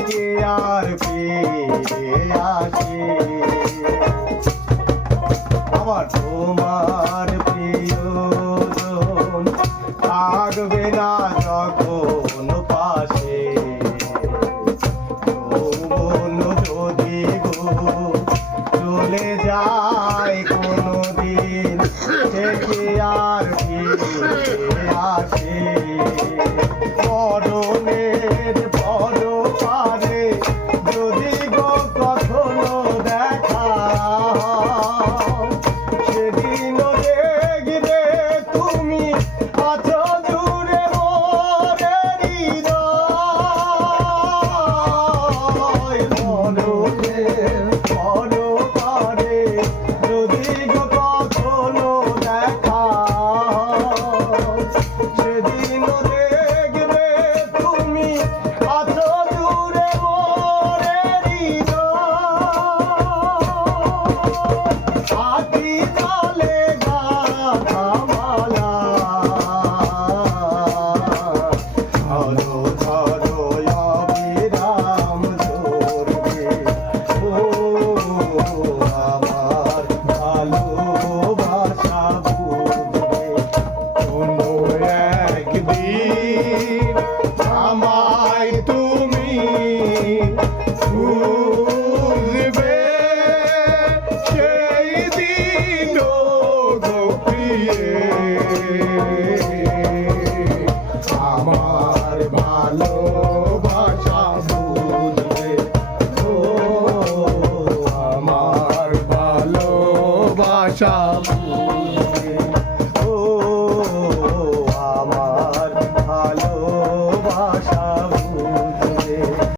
কি আর ফিরে আসে আমার তোমার প্রিয়জন থাকবে না যখন পাশে যৌবন যদি গো চলে যায় কোনদিন সে কি আর ফিরে আসে মরণের পর পারে যদি গো কখনো দেখা সেদিনও দেখবে তুমি আছো জুড়ে মোরে হৃদয় মরণের পর পারে যদি গো কখনো দেখা সেদিনও দেখবে তুমি আছো জুড়ে মোরে হৃদয় আখি জলে গাথা মালা ধরো ধরো অবিরাম ধরবে ও আমার ভালোবাসা বুঝবে কোনো একদিন আমায় তুমি বুঝবে সেই দিন গো প্রিয়ে